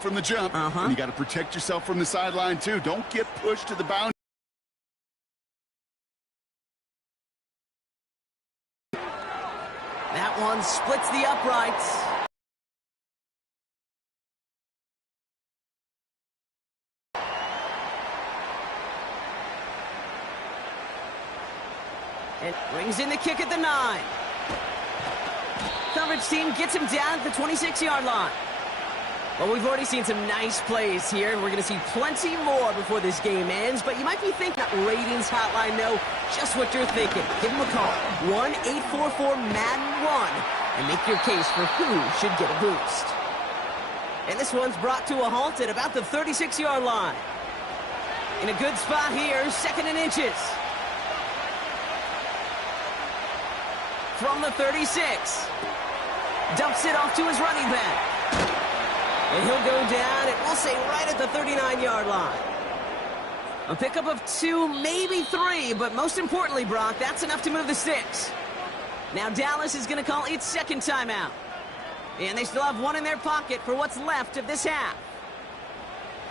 from the jump. And you got to protect yourself from the sideline, too. Don't get pushed to the boundary. That one splits the uprights. And brings in the kick at the 9. Coverage team gets him down at the 26-yard line. Well, we've already seen some nice plays here, and we're going to see plenty more before this game ends. But you might be thinking that ratings hotline know just what you're thinking. Give them a call, 1-844-MADDEN1, and make your case for who should get a boost. And this one's brought to a halt at about the 36-yard line. In a good spot here, 2nd and inches. From the 36. Dumps it off to his running back. And he'll go down, and we'll say right at the 39-yard line. A pickup of 2, maybe 3, but most importantly, Brock, that's enough to move the sticks. Now Dallas is going to call its 2nd timeout. And they still have 1 in their pocket for what's left of this half.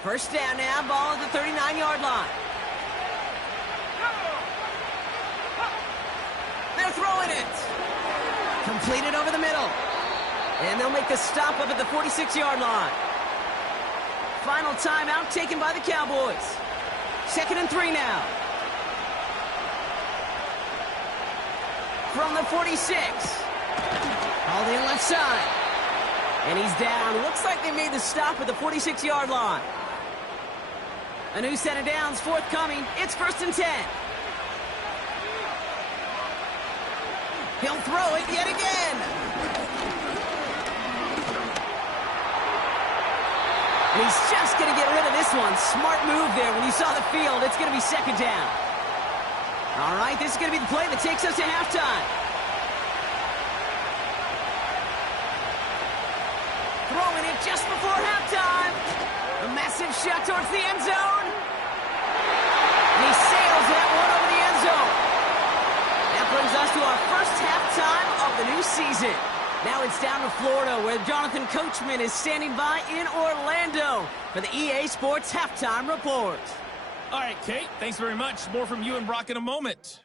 First down now, ball at the 39-yard line. They're throwing it. Completed over the middle. And they'll make the stop up at the 46-yard line. Final timeout taken by the Cowboys. 2nd and 3 now. From the 46. All in left side. And he's down. Looks like they made the stop at the 46-yard line. A new set of downs forthcoming. It's 1st and 10. He'll throw it yet again. And he's just going to get rid of this one. Smart move there when you saw the field. It's going to be 2nd down. All right, this is going to be the play that takes us to halftime. Throwing it just before halftime. A massive shot towards the end zone. And he sails that one over the end zone. That brings us to our first halftime of the new season. Now it's down to Florida, where Jonathan Coachman is standing by in Orlando for the EA Sports Halftime Report. All right, Kate, thanks very much. More from you and Brock in a moment.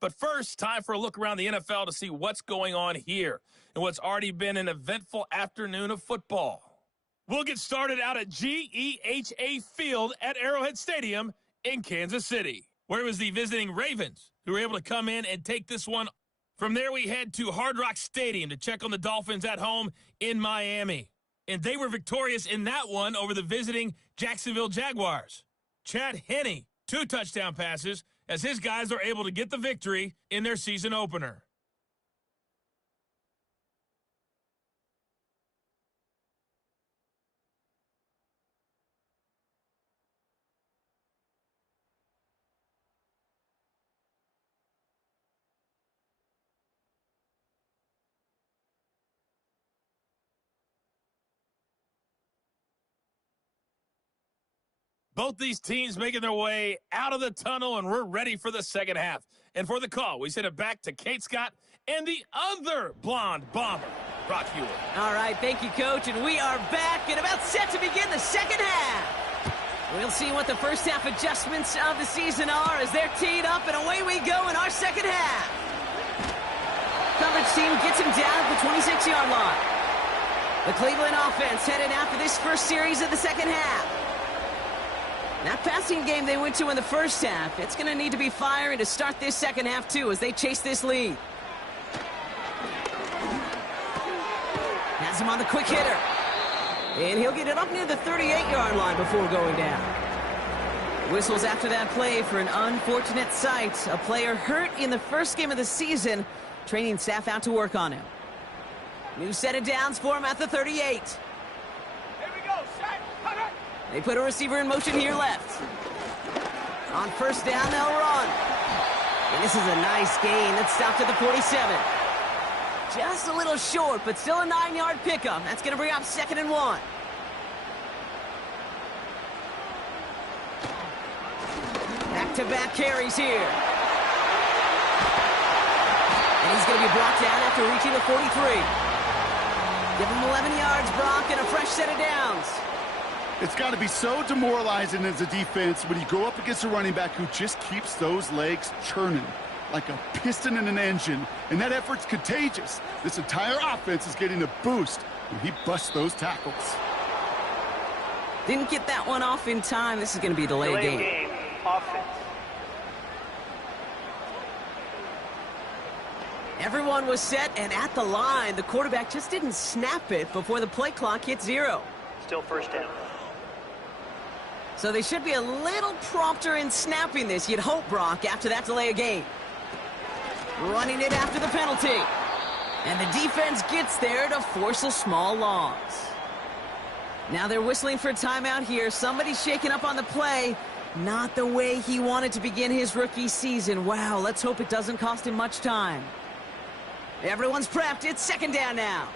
But first, time for a look around the NFL to see what's going on here and what's already been an eventful afternoon of football. We'll get started out at GEHA Field at Arrowhead Stadium in Kansas City, where it was the visiting Ravens who were able to come in and take this one. From there, we head to Hard Rock Stadium to check on the Dolphins at home in Miami. And they were victorious in that one over the visiting Jacksonville Jaguars. Chad Henne, 2 touchdown passes, as his guys are able to get the victory in their season opener. Both these teams making their way out of the tunnel, and we're ready for the second half. And for the call, we send it back to Kate Scott and the other blonde bomber, Brock Hewitt. All right, thank you, Coach, and we are back and about set to begin the second half. We'll see what the first half adjustments of the season are as they're teed up, and away we go in our second half. Coverage team gets him down at the 26-yard line. The Cleveland offense headed out for this first series of the second half. That passing game they went to in the first half, it's going to need to be firing to start this second half, too, as they chase this lead. Has him on the quick hitter. And he'll get it up near the 38-yard line before going down. Whistles after that play for an unfortunate sight. A player hurt in the first game of the season. Training staff out to work on him. New set of downs for him at the 38. Here we go, set, cutter. They put a receiver in motion here left. On first down, they'll run. And this is a nice gain. That's stopped at the 47. Just a little short, but still a 9-yard pickup. That's going to bring up 2nd and 1. Back-to-back carries here. And he's going to be brought down after reaching the 43. Give him 11 yards, Brock, and a fresh set of downs. It's got to be so demoralizing as a defense when you go up against a running back who just keeps those legs churning like a piston in an engine, and that effort's contagious. This entire offense is getting a boost when he busts those tackles. Didn't get that one off in time. This is going to be a delayed game. Offense. Everyone was set and at the line. The quarterback just didn't snap it before the play clock hit 0. Still first down. So they should be a little prompter in snapping this, you'd hope, Brock, after that delay of game. Running it after the penalty. And the defense gets there to force a small loss. Now they're whistling for a timeout here. Somebody's shaking up on the play. Not the way he wanted to begin his rookie season. Wow, let's hope it doesn't cost him much time. Everyone's prepped. It's second down now.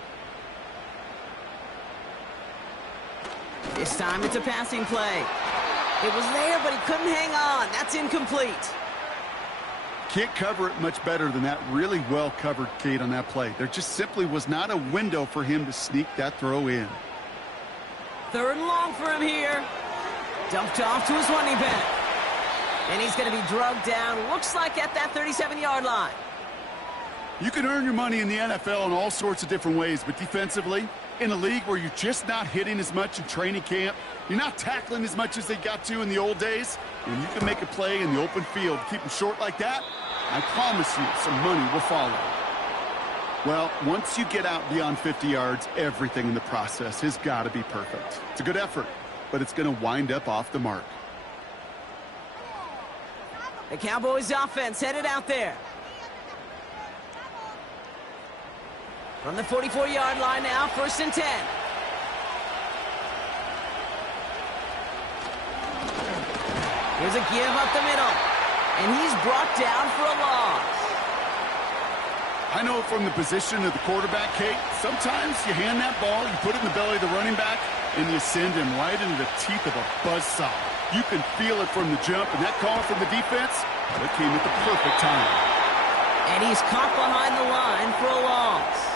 This time it's a passing play. It was there, but he couldn't hang on. That's incomplete. Can't cover it much better than that. Really well covered, Kate, on that play. There just simply was not a window for him to sneak that throw in. Third and long for him here. Dumped off to his running back. And he's going to be drugged down, looks like at that 37-yard line. You can earn your money in the NFL in all sorts of different ways, but defensively, in a league where you're just not hitting as much in training camp, you're not tackling as much as they got to in the old days, when you can make a play in the open field, keep them short like that, I promise you some money will follow. Well, once you get out beyond 50 yards, everything in the process has got to be perfect. It's a good effort, but it's going to wind up off the mark. The Cowboys offense headed out there. From the 44-yard line now, 1st and 10. Here's a give up the middle. And he's brought down for a loss. I know from the position of the quarterback, Kate, sometimes you hand that ball, you put it in the belly of the running back, and you send him right into the teeth of a buzzsaw. You can feel it from the jump, and that call from the defense, that came at the perfect time. And he's caught behind the line for a loss.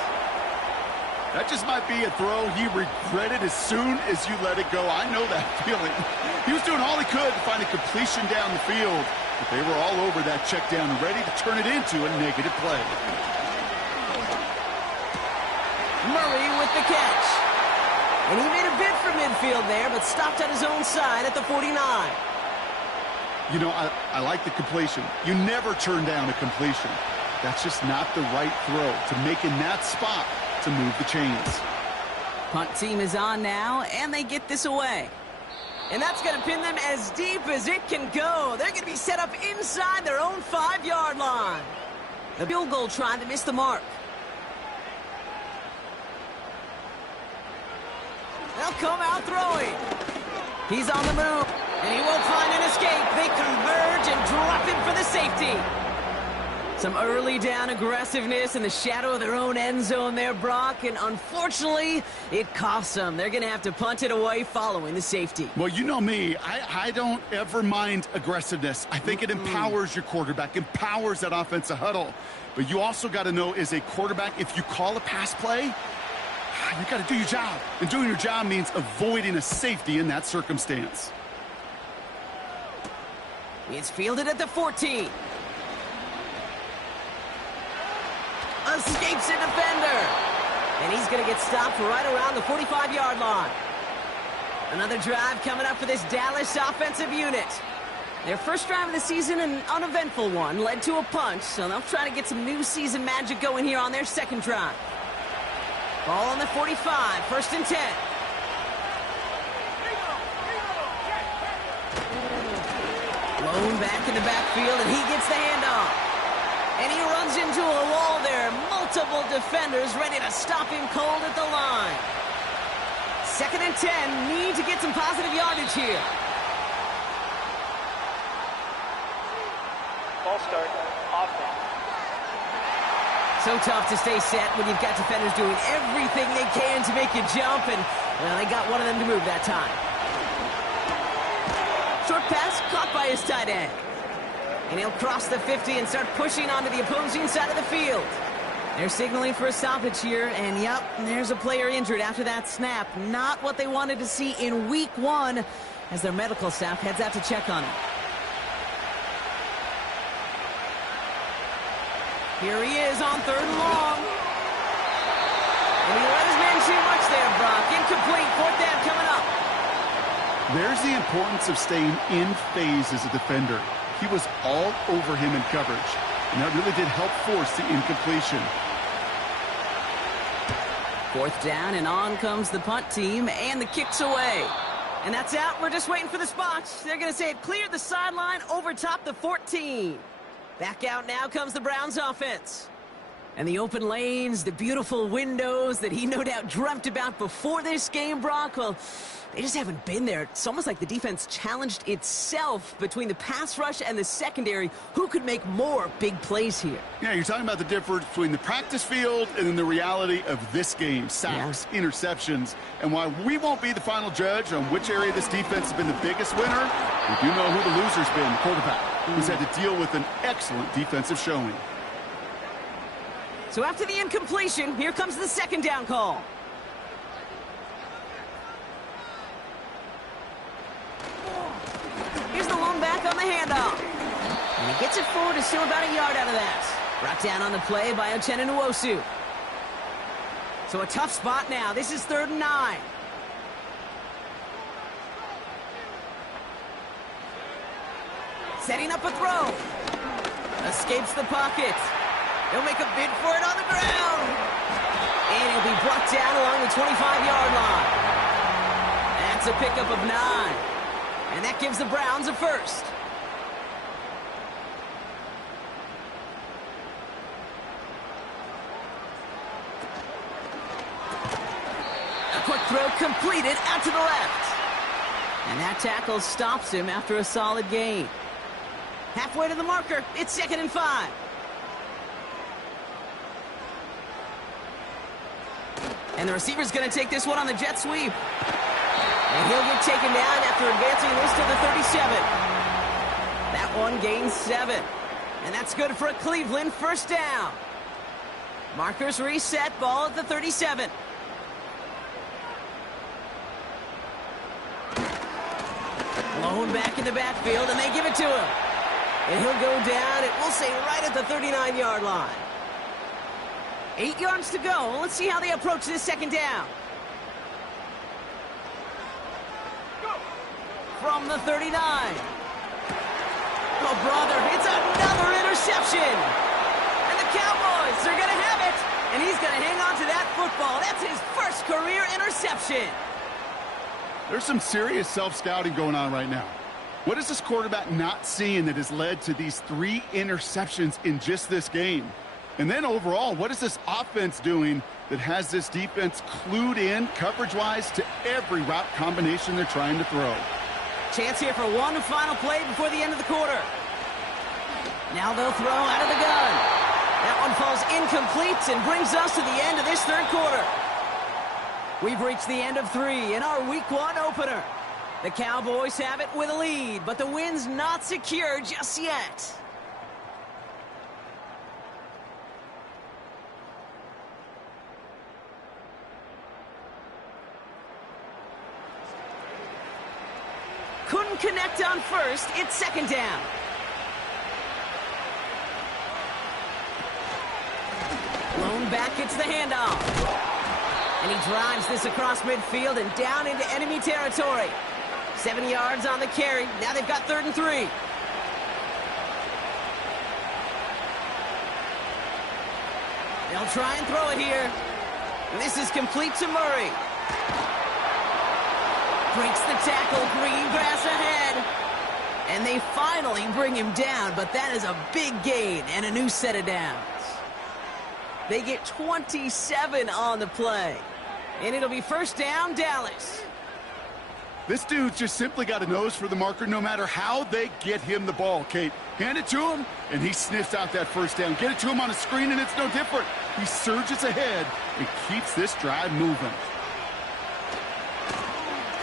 That just might be a throw he regretted as soon as you let it go. I know that feeling. He was doing all he could to find a completion down the field, but they were all over that check down, ready to turn it into a negative play. Murray with the catch. And he made a bid for midfield there, but stopped on his own side at the 49. You know, I like the completion. You never turn down a completion. That's just not the right throw to make in that spot to move the chains. Punt team is on now, and they get this away. And that's going to pin them as deep as it can go. They're going to be set up inside their own 5-yard line. The field goal trying to miss the mark. They'll come out throwing. He's on the move, and he won't find an escape. They converge and drop him for the safety. Some early down aggressiveness in the shadow of their own end zone there, Brock, and unfortunately, it costs them. They're going to have to punt it away following the safety. Well, you know me. I don't ever mind aggressiveness. I think it empowers your quarterback, empowers that offensive huddle. But you also got to know, as a quarterback, if you call a pass play, you got to do your job. And doing your job means avoiding a safety in that circumstance. It's fielded at the 14. Escapes a defender. And he's going to get stopped right around the 45-yard line. Another drive coming up for this Dallas offensive unit. Their first drive of the season, an uneventful one, led to a punch, so they'll try to get some new season magic going here on their second drive. Ball on the 45, 1st and 10. Blown back in the backfield, and he gets the handoff. And he runs into a wall there. Multiple defenders ready to stop him cold at the line. 2nd and 10. Need to get some positive yardage here. Ball start. Offense. So tough to stay set when you've got defenders doing everything they can to make you jump. And, well, they got one of them to move that time. Short pass caught by his tight end. And he'll cross the 50 and start pushing onto the opposing side of the field. They're signaling for a stoppage here, and yep, there's a player injured after that snap. Not what they wanted to see in week 1 as their medical staff heads out to check on him. Here he is on 3rd and long. And he let his man too much there, Brock. Incomplete, 4th down coming up. There's the importance of staying in phase as a defender. He was all over him in coverage, and that really did help force the incompletion. 4th down, and on comes the punt team, and the kick's away. And that's out. We're just waiting for the spots. They're going to say it cleared the sideline over top the 14. Back out now comes the Browns offense. And the open lanes, the beautiful windows that he no doubt dreamt about before this game, Brock, well, they just haven't been there. It's almost like the defense challenged itself between the pass rush and the secondary. Who could make more big plays here? Yeah, you're talking about the difference between the practice field and then the reality of this game. Sacks, interceptions. And while we won't be the final judge on which area this defense has been the biggest winner, we do know who the loser's been, the quarterback, who's had to deal with an excellent defensive showing. So after the incompletion, here comes the 2nd down call. Here's the lone back on the handoff. And he gets it forward, is still about a yard out of that. Brought down on the play by Uchenna Nwosu. So a tough spot now. This is 3rd and 9. Setting up a throw. Escapes the pocket. He'll make a bid for it on the ground. And he'll be brought down along the 25-yard line. That's a pickup of 9. And that gives the Browns a first. A quick throw completed out to the left. And that tackle stops him after a solid gain. Halfway to the marker, it's 2nd and 5. And the receiver's going to take this one on the jet sweep. And he'll get taken down after advancing this to the 37. That one gains 7. And that's good for a Cleveland 1st down. Markers reset, ball at the 37. Blown back in the backfield, and they give it to him. And he'll go down, it will say right at the 39-yard line. 8 yards to go. Let's see how they approach this 2nd down. From the 39. Oh, brother, it's another interception. And the Cowboys are going to have it. And he's going to hang on to that football. That's his first career interception. There's some serious self-scouting going on right now. What is this quarterback not seeing that has led to these 3 interceptions in just this game? And then overall, what is this offense doing that has this defense clued in coverage-wise to every route combination they're trying to throw? Chance here for one final play before the end of the quarter. Now they'll throw out of the gun. That one falls incomplete and brings us to the end of this 3rd quarter. We've reached the end of 3 in our Week 1 opener. The Cowboys have it with a lead, but the win's not secure just yet. Couldn't connect on first. It's 2nd down. Lone back gets the handoff. And he drives this across midfield and down into enemy territory. 7 yards on the carry. Now they've got 3rd and 3. They'll try and throw it here. And this is complete to Murray. Breaks the tackle, green grass ahead. And they finally bring him down, but that is a big gain and a new set of downs. They get 27 on the play. And it'll be 1st down, Dallas. This dude's just simply got a nose for the marker no matter how they get him the ball, Kate. Hand it to him, and he sniffs out that 1st down. Get it to him on a screen, and it's no different. He surges ahead and keeps this drive moving.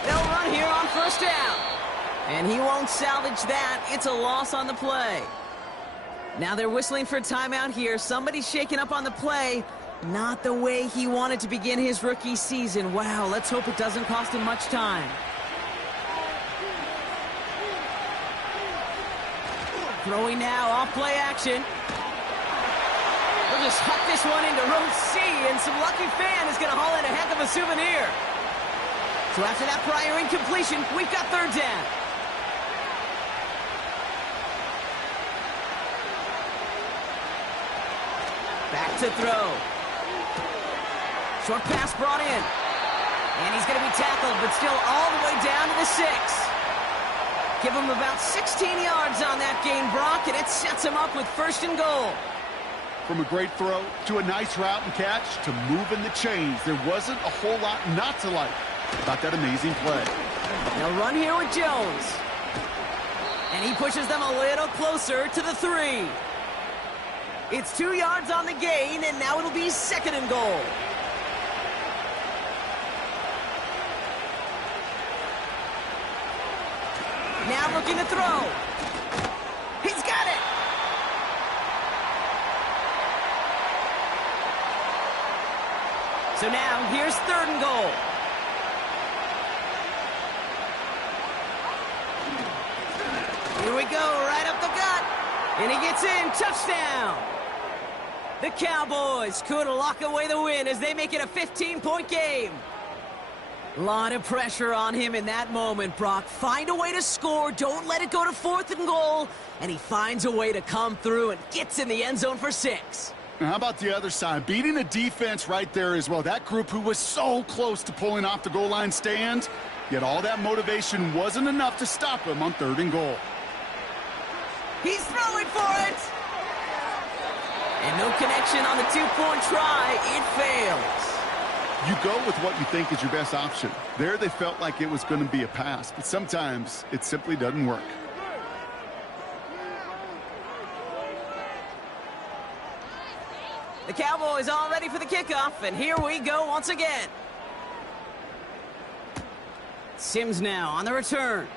They'll run here on 1st down. And he won't salvage that. It's a loss on the play. Now they're whistling for a timeout here. Somebody's shaking up on the play. Not the way he wanted to begin his rookie season. Wow, let's hope it doesn't cost him much time. Throwing now, off play action. We'll just huck this one into row C, and some lucky fan is going to haul in a heck of a souvenir. So after that prior incompletion, we've got third down. Back to throw. Short pass brought in. And he's going to be tackled, but still all the way down to the 6. Give him about 16 yards on that gain, Brock, and it sets him up with first and goal. From a great throw to a nice route and catch to moving the chains, there wasn't a whole lot not to like about that amazing play. They'll run here with Jones. And he pushes them a little closer to the 3. It's 2 yards on the gain, and now it'll be second and goal. Now looking to throw. He's got it. So now here's third and goal. Here we go, right up the gut. And he gets in, touchdown. The Cowboys could lock away the win as they make it a 15-point game. A lot of pressure on him in that moment, Brock. Find a way to score. Don't let it go to fourth and goal. And he finds a way to come through and gets in the end zone for 6. Now, how about the other side? Beating a defense right there as well. That group who was so close to pulling off the goal line stand, yet all that motivation wasn't enough to stop him on third and goal. He's throwing for it. And no connection on the two-point try. It fails. You go with what you think is your best option. There they felt like it was going to be a pass, but sometimes it simply doesn't work. The Cowboys all ready for the kickoff, and here we go once again. Sims now on the return.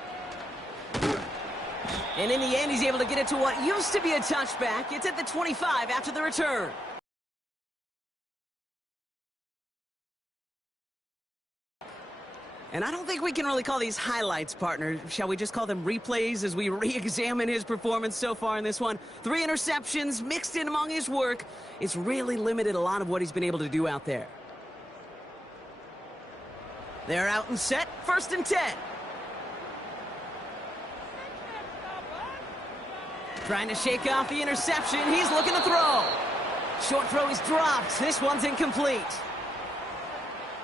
And in the end, he's able to get it to what used to be a touchback. It's at the 25 after the return. And I don't think we can really call these highlights, partner. Shall we just call them replays as we re-examine his performance so far in this one? 3 interceptions mixed in among his work. It's really limited a lot of what he's been able to do out there. They're out and set. First and 10. Trying to shake off the interception. He's looking to throw. Short throw is dropped. This one's incomplete.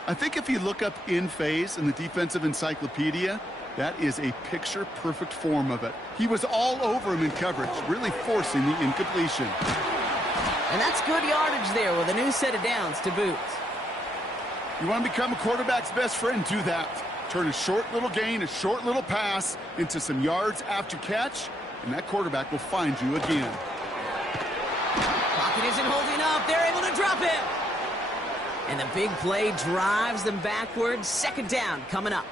I think if you look up in phase in the defensive encyclopedia, that is a picture-perfect form of it. He was all over him in coverage, really forcing the incompletion. And that's good yardage there with a new set of downs to boot. You want to become a quarterback's best friend, do that. Turn a short little gain, a short little pass into some yards after catch, and that quarterback will find you again. Pocket isn't holding up. They're able to drop it. And the big play drives them backwards. Second down coming up.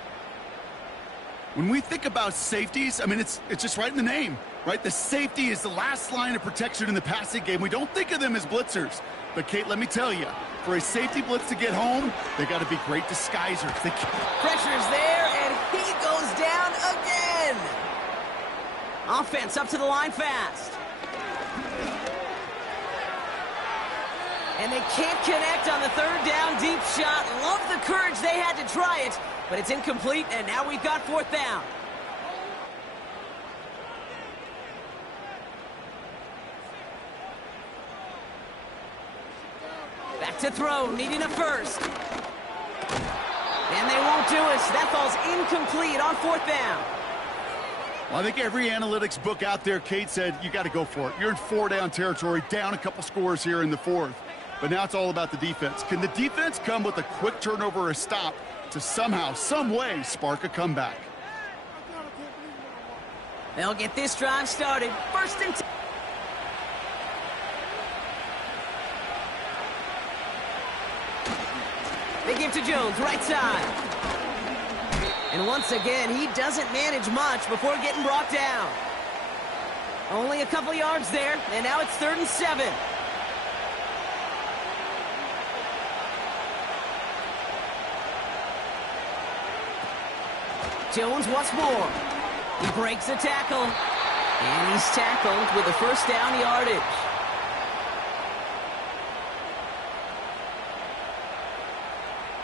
When we think about safeties, I mean, it's just right in the name, right? The safety is the last line of protection in the passing game. We don't think of them as blitzers. But, Kate, let me tell you, for a safety blitz to get home, they got to be great disguisers. Pressure's there, and he goes down again. Offense up to the line fast. And they can't connect on the third down deep shot. Love the courage they had to try it, but it's incomplete, and now we've got fourth down. Back to throw, needing a first. And they won't do it. That falls incomplete on fourth down. Well, I think every analytics book out there, Kate, said you got to go for it. You're in 4-down territory, down a couple scores here in the fourth. But now it's all about the defense. Can the defense come with a quick turnover or a stop to somehow, some way, spark a comeback? They'll get this drive started. First and 10. They give to Jones, right side. And once again, he doesn't manage much before getting brought down. Only a couple yards there, and now it's 3rd and 7. Jones once more. He breaks a tackle, and he's tackled with a first down yardage.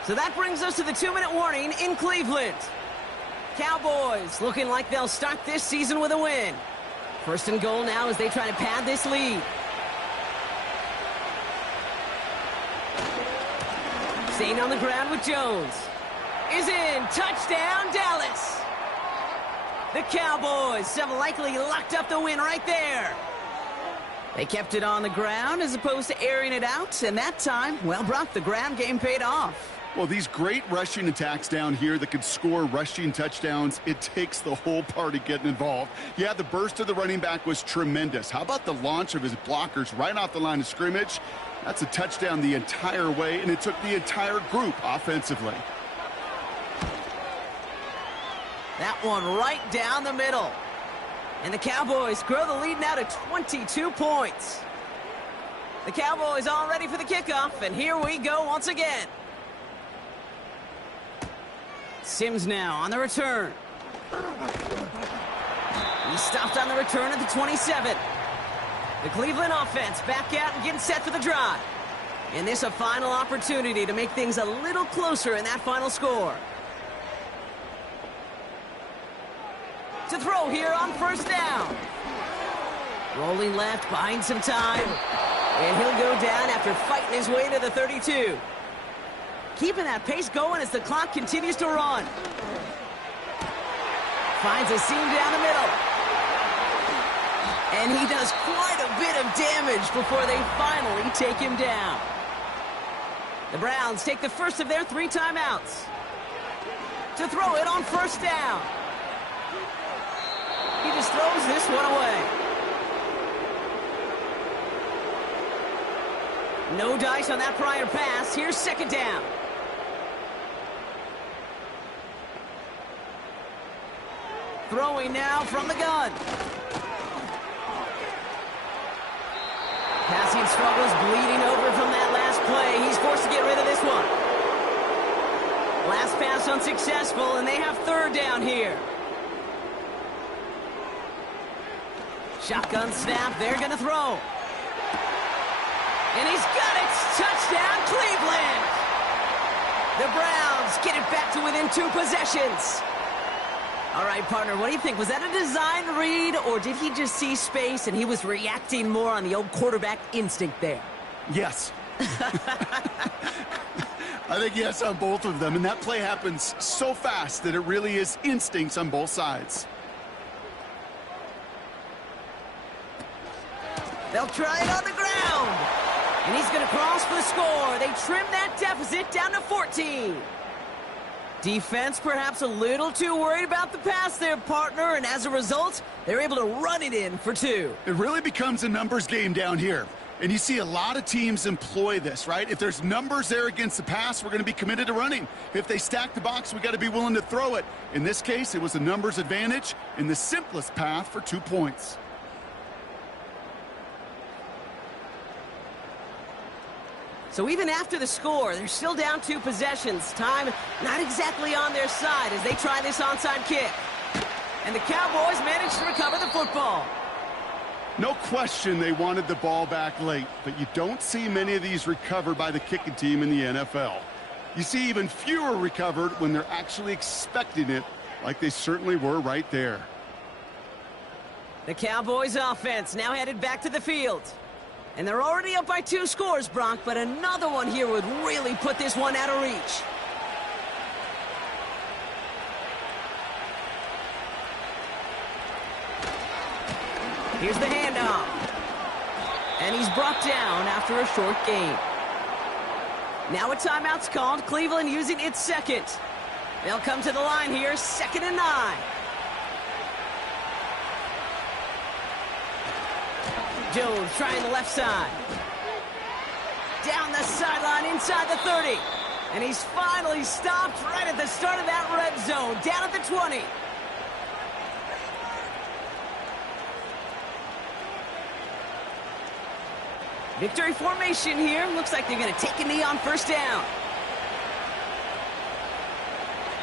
So that brings us to the 2-minute warning in Cleveland. Cowboys looking like they'll start this season with a win. 1st and goal now as they try to pad this lead. Staying on the ground with Jones. Is in. Touchdown, Dallas. The Cowboys have likely locked up the win right there. They kept it on the ground as opposed to airing it out, and that time, well, Brock, the ground game paid off. Well, these great rushing attacks down here that could score rushing touchdowns, it takes the whole party getting involved. Yeah, the burst of the running back was tremendous. How about the launch of his blockers right off the line of scrimmage? That's a touchdown the entire way, and it took the entire group offensively. That one right down the middle. And the Cowboys grow the lead now to 22 points. The Cowboys all ready for the kickoff, and here we go once again. Sims now on the return. He stopped on the return at the 27. The Cleveland offense back out and getting set for the drive. And this a final opportunity to make things a little closer in that final score. To throw here on 1st down. Rolling left, buying some time. And he'll go down after fighting his way to the 32. Keeping that pace going as the clock continues to run. Finds a seam down the middle. And he does quite a bit of damage before they finally take him down. The Browns take the first of their 3 timeouts. To throw it on 1st down. He just throws this one away. No dice on that prior pass. Here's 2nd down. Throwing now from the gun. Passing struggles, bleeding over from that last play. He's forced to get rid of this one. Last pass unsuccessful, and they have 3rd down here. Shotgun snap, they're going to throw. And he's got it! Touchdown, Cleveland! The Browns get it back to within 2 possessions. All right, partner, what do you think? Was that a design read, or did he just see space and he was reacting more on the old quarterback instinct there? Yes. I think yes on both of them, and that play happens so fast that it really is instincts on both sides. They'll try it on the ground. And he's going to cross for the score. They trim that deficit down to 14. Defense perhaps a little too worried about the pass there, partner, and as a result, they're able to run it in for 2. It really becomes a numbers game down here. And you see a lot of teams employ this, right? If there's numbers there against the pass, we're going to be committed to running. If they stack the box, we got to be willing to throw it. In this case, it was a numbers advantage and the simplest path for 2 points. So even after the score, they're still down 2 possessions. Time not exactly on their side as they try this onside kick. And the Cowboys manage to recover the football. No question they wanted the ball back late, but you don't see many of these recovered by the kicking team in the NFL. You see even fewer recovered when they're actually expecting it, like they certainly were right there. The Cowboys offense now headed back to the field. And they're already up by 2 scores, Brock, but another one here would really put this one out of reach. Here's the handoff. And he's brought down after a short gain. Now a timeout's called. Cleveland using its 2nd. They'll come to the line here, 2nd and 9. Jones trying the left side. Down the sideline inside the 30. And he's finally stopped right at the start of that red zone. Down at the 20. Victory formation here. Looks like they're going to take a knee on first down.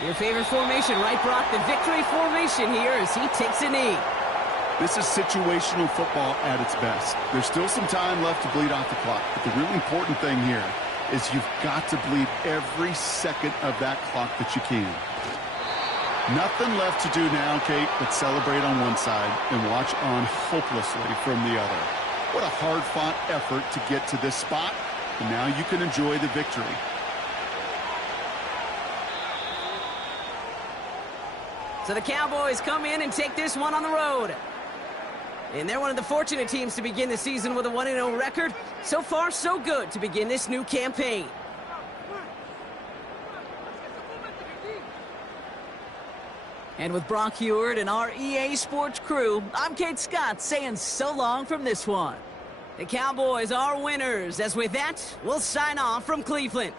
Your favorite formation, right, Brock? The victory formation here as he takes a knee. This is situational football at its best. There's still some time left to bleed off the clock, but the really important thing here is you've got to bleed every second of that clock that you can. Nothing left to do now, Kate, but celebrate on one side and watch on hopelessly from the other. What a hard-fought effort to get to this spot, and now you can enjoy the victory. So the Cowboys come in and take this one on the road. And they're one of the fortunate teams to begin the season with a 1-0 record. So far, so good to begin this new campaign. And with Brock Heward and our EA Sports crew, I'm Kate Scott saying so long from this one. The Cowboys are winners, as with that, we'll sign off from Cleveland.